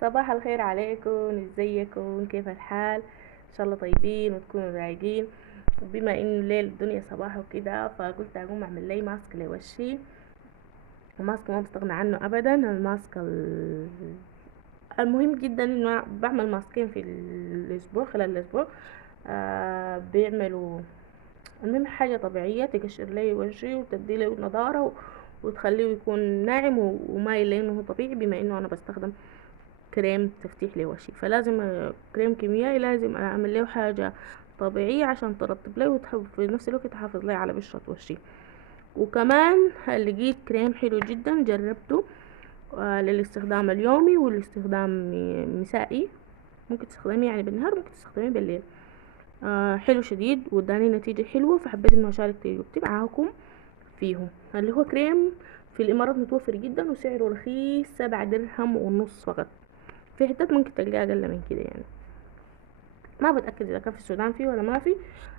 صباح الخير عليكم، ازيكم؟ كيف الحال؟ ان شاء الله طيبين وتكونوا رايقين. بما انه الليل الدنيا صباح وكده، فقلت اقوم اعمل لي ماسك لوشي. الماسك ما بستغنى عنه ابدا. الماسك المهم جدا انه بعمل ماسكين في الاسبوع، خلال الاسبوع. بيعملوا المهم حاجة طبيعية تقشر لي وجهي وتدي لي نضارة وتخليه يكون ناعم ومايل لانه هو طبيعي، بما انه انا بستخدم كريم تفتيح لوشي. فلازم كريم كيميائي، لازم اعمل له حاجة طبيعية عشان ترطب لي في نفس الوقت تحافظ لي على بشرة وشي. وكمان لقيت كريم حلو جدا جربته للاستخدام اليومي والاستخدام مسائي. ممكن تستخدميه يعني بالنهار، ممكن تستخدميه بالليل. حلو شديد واداني نتيجة حلوة، فحبيت انه اشارك تجربتي معاكم فيهم. اللي هو كريم في الامارات متوفر جدا وسعره رخيص، 7 درهم ونص فقط. في حتات ممكن تلقاه اقل من كده يعني. ما بتاكد اذا كان في السودان فيه ولا ما في.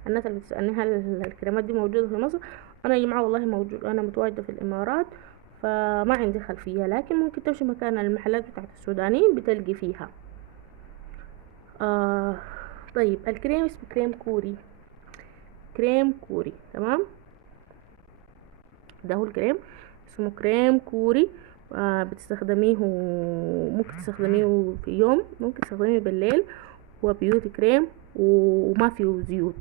الناس اللي بتسالني هل الكريمات دي موجوده في مصر، انا يا جماعه والله موجود، انا متواجده في الامارات، فما عندي خلفيه، لكن ممكن تمشي مكان المحلات بتاعت السودانيين بتلقي فيها. آه طيب، الكريم اسمه كريم كوري. كريم كوري، تمام. ده هو الكريم، اسمه كريم كوري. بتستخدميه، ممكن تستخدميه في يوم، ممكن تستخدميه بالليل. وبيوتي كريم وما فيه زيوت،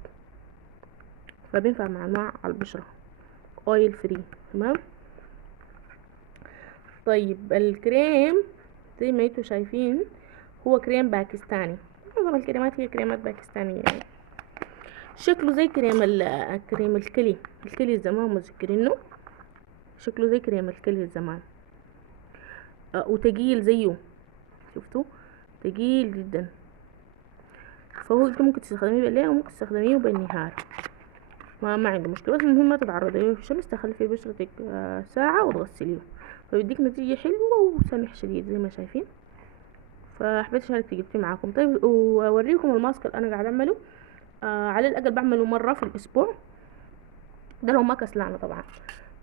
فبينفع مع انواع البشرة، اويل فري، تمام. طيب الكريم زي ما انتوا شايفين هو كريم باكستاني. معظم الكريمات هي كريمات باكستانية يعني. شكله زي كريم كريم الكلي الزمان، متذكرينه؟ شكله زي كريم الكلي الزمان. وتقيل زيه، شفتوا؟ تقيل جدا. فهو انت ممكن تستخدميه بالليل وممكن تستخدميه بالنهار، ما عنده مشكلة. بس المهم ما تتعرضي له في الشمس، تخلي في بشرتك ساعة وتغسليه، فبيديك نتيجة حلوة وسمح شديد زي ما شايفين. فحبيت اشارك تجربتي معاكم. طيب، واوريكم الماسك اللي انا قاعد اعمله. على الاقل بعمله مرة في الاسبوع، ده لو ما كسلانة طبعا.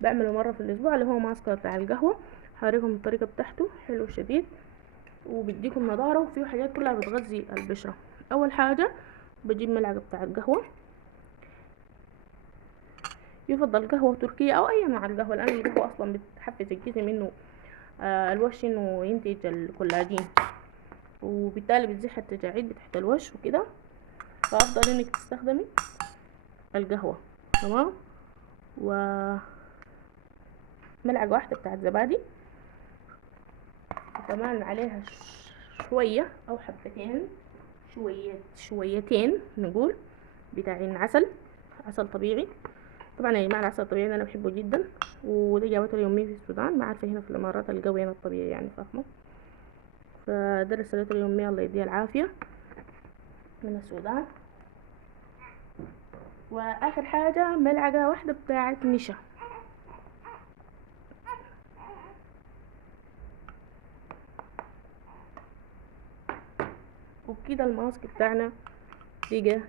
بعمله مرة في الاسبوع، اللي هو ماسك بتاع القهوة. هوريكم الطريقة بتاعته، حلو شديد وبيديكم نضارة، وفيه حاجات كلها بتغذي البشرة. اول حاجة بجيب ملعقة بتاع قهوة، يفضل قهوة تركية او اي نوع القهوة، لان القهوة اصلا بتحفز الجسم انه الوش انه ينتج الكولاجين، وبالتالي بتزيح التجاعيد بتاعت الوش وكده. فافضل انك تستخدمي القهوة، تمام. وملعقة واحدة بتاعت زبادي، وكمان عليها شوية او حبتين، شويتين نقول، بتاعين عسل طبيعي. طبعا يا جماعه العسل الطبيعي ده انا بحبه جدا، وده جابته اليومية في السودان، ما عارفه هنا في الامارات القوي هنا الطبيعي يعني، فاهمه؟ فده رسالته اليومية، الله يديها العافية، من السودان. واخر حاجة ملعقة واحدة بتاعت نشا. وبكده الماسك بتاعنا بقى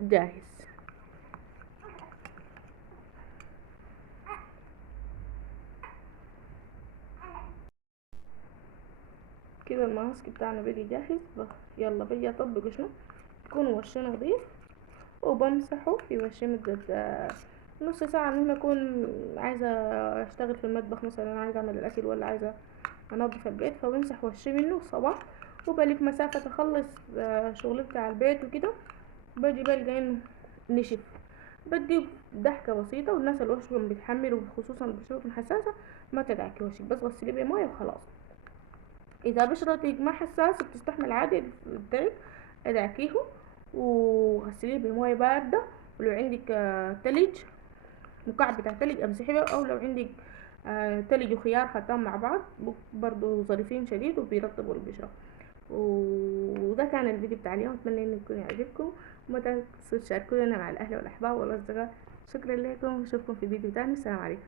جاهز. كده الماسك بتاعنا بقى جاهز. يلا بيجي اطبقه شنو، يكون وشه نظيف، وبمسحه في وشي مدة نص ساعة. المهم اكون عايزة اشتغل في المطبخ مثلا، عايزة اعمل الاكل ولا عايزة انظف البيت، فبمسح وشي منه صباح، وبلف مسافة اخلص شغلي بتاع البيت وكده. باجي بلقى انه نشف، بدي ضحكة بسيطة. والناس اللي وشهم بيتحملوا خصوصا بشرتهم حساسة، ما تدعكي وشك، بس غسليه بموية وخلاص. اذا بشرتك ما حساسة بتستحمل عادي الدعك، ادعكيه وغسليه بموية باردة. ولو عندك تلج، مكعب بتاع تلج، امسحيه بيه. او لو عندك تلج وخيار خدتهم مع بعض، برضو ظريفين شديد وبيرطبوا البشرة. وده كان الفيديو بتاع اليوم، اتمنى انه يكون يعجبكم، وما تنسوا تشاركونا مع الاهل والاحباب والاصدقاء. شكرا لكم، اشوفكم في فيديو تاني. السلام عليكم.